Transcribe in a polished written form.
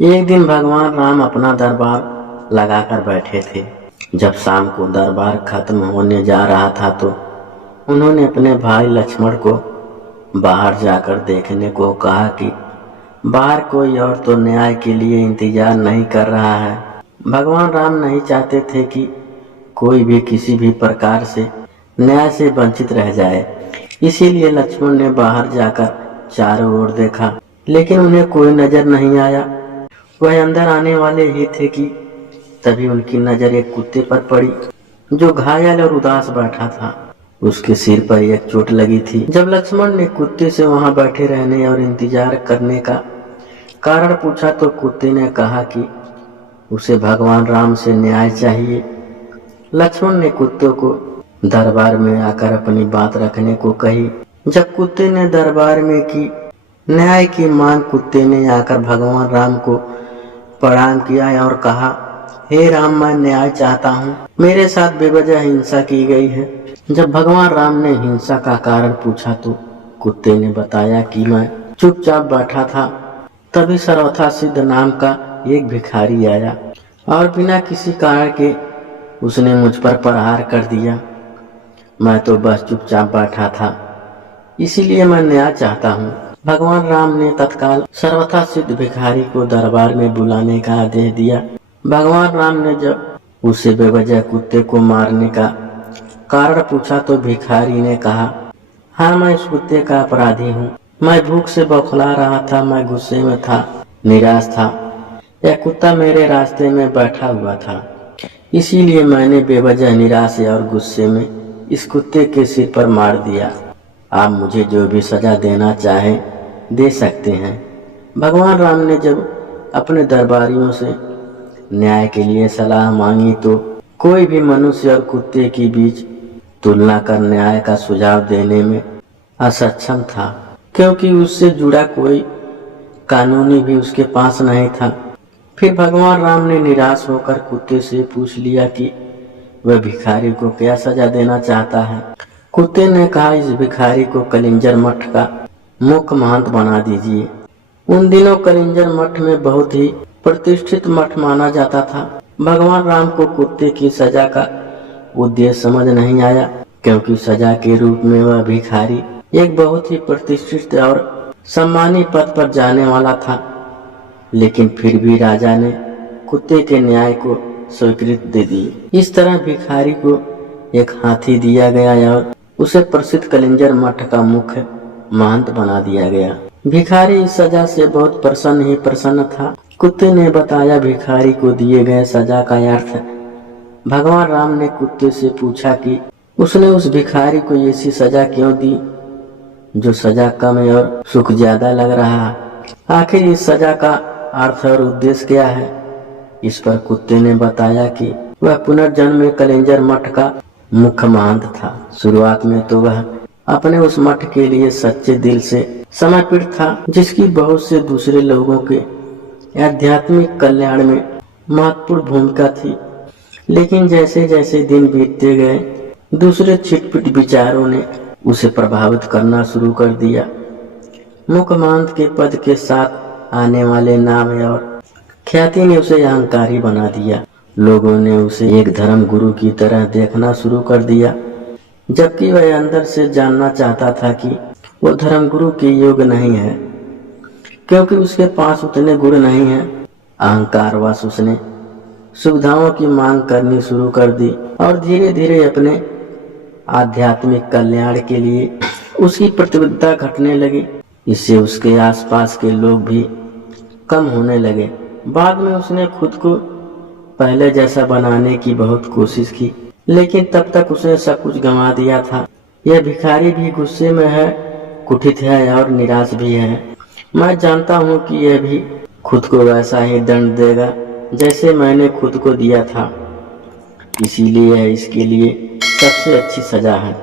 एक दिन भगवान राम अपना दरबार लगाकर बैठे थे। जब शाम को दरबार खत्म होने जा रहा था तो उन्होंने अपने भाई लक्ष्मण को बाहर जाकर देखने को कहा कि बाहर कोई और तो न्याय के लिए इंतजार नहीं कर रहा है। भगवान राम नहीं चाहते थे कि कोई भी किसी भी प्रकार से न्याय से वंचित रह जाए। इसीलिए लक्ष्मण ने बाहर जाकर चारों ओर देखा, लेकिन उन्हें कोई नजर नहीं आया। वह अंदर आने वाले ही थे कि तभी उनकी नजर एक कुत्ते पर पड़ी, जो घायल और उदास बैठा था। उसके सिर पर एक चोट लगी थी। जब लक्ष्मण ने कुत्ते से वहां बैठे रहने और इंतजार करने का कारण पूछा तो कुत्ते ने कहा कि उसे भगवान राम से न्याय चाहिए। लक्ष्मण ने कुत्ते को दरबार में आकर अपनी बात रखने को कही। जब कुत्ते ने दरबार में की न्याय की मांग, कुत्ते ने आकर भगवान राम को प्रणाम किया और कहा, हे राम, मैं न्याय चाहता हूँ। मेरे साथ बेवजह हिंसा की गई है। जब भगवान राम ने हिंसा का कारण पूछा तो कुत्ते ने बताया कि मैं चुपचाप बैठा था, तभी सर्वथा सिद्ध नाम का एक भिखारी आया और बिना किसी कारण के उसने मुझ पर प्रहार कर दिया। मैं तो बस चुपचाप बैठा था, इसीलिए मैं न्याय चाहता हूँ। भगवान राम ने तत्काल सर्वथा सिद्ध भिखारी को दरबार में बुलाने का आदेश दिया। भगवान राम ने जब उसे बेवजह कुत्ते को मारने का कारण पूछा तो भिखारी ने कहा, हाँ, मैं इस कुत्ते का अपराधी हूँ। मैं भूख से बौखला रहा था, मैं गुस्से में था, निराश था। यह कुत्ता मेरे रास्ते में बैठा हुआ था, इसीलिए मैंने बेवजह निराश और गुस्से में इस कुत्ते के सिर पर मार दिया। आप मुझे जो भी सजा देना चाहे दे सकते हैं। भगवान राम ने जब अपने दरबारियों से न्याय के लिए सलाह मांगी तो कोई भी मनुष्य और कुत्ते के बीच तुलना कर न्याय का सुझाव देने में असक्षम था, क्योंकि उससे जुड़ा कोई कानूनी भी उसके पास नहीं था। फिर भगवान राम ने निराश होकर कुत्ते से पूछ लिया कि वह भिखारी को क्या सजा देना चाहता है। कुत्ते ने कहा, इस भिखारी को कलिंजर मठ का मुख्य महंत बना दीजिए। उन दिनों कलिंजर मठ में बहुत ही प्रतिष्ठित मठ माना जाता था। भगवान राम को कुत्ते की सजा का उद्देश्य समझ नहीं आया, क्योंकि सजा के रूप में वह भिखारी एक बहुत ही प्रतिष्ठित और सम्मानित पद पर जाने वाला था। लेकिन फिर भी राजा ने कुत्ते के न्याय को स्वीकृति दे दी। इस तरह भिखारी को एक हाथी दिया गया और उसे प्रसिद्ध कलिंजर मठ का मुख्य महंत बना दिया गया। भिखारी इस सजा से बहुत प्रसन्न था। कुत्ते ने बताया भिखारी को दिए गए सजा का अर्थ। भगवान राम ने कुत्ते से पूछा कि उसने उस भिखारी को ऐसी सजा क्यों दी जो सजा कम और सुख ज्यादा लग रहा है। आखिर इस सजा का अर्थ और उद्देश्य क्या है। इस पर कुत्ते ने बताया कि वह पुनर्जन्म में कलिंजर मठ का मुख्य महंत था। शुरुआत में तो वह अपने उस मठ के लिए सच्चे दिल से समर्पित था, जिसकी बहुत से दूसरे लोगों के आध्यात्मिक कल्याण में महत्वपूर्ण भूमिका थी। लेकिन जैसे जैसे दिन बीतते गए, दूसरे छिटपुट विचारों ने उसे प्रभावित करना शुरू कर दिया। मुख्य महंत के पद के साथ आने वाले नाम और ख्याति ने उसे अहंकारी बना दिया। लोगों ने उसे एक धर्म गुरु की तरह देखना शुरू कर दिया, जबकि वह अंदर से जानना चाहता था कि वो धर्म गुरु के योग्य नहीं है, क्योंकि उसके पास उतने गुण नहीं हैं। अहंकारवश उसने सुविधाओं की मांग करनी शुरू कर दी और धीरे धीरे अपने आध्यात्मिक कल्याण के लिए उसकी प्रतिबद्धता घटने लगी। इससे उसके आसपास के लोग भी कम होने लगे। बाद में उसने खुद को पहले जैसा बनाने की बहुत कोशिश की, लेकिन तब तक उसने सब कुछ गंवा दिया था। यह भिखारी भी गुस्से में है, कुटित है और निराश भी है। मैं जानता हूँ कि यह भी खुद को वैसा ही दंड देगा जैसे मैंने खुद को दिया था, इसीलिए यह इसके लिए सबसे अच्छी सजा है।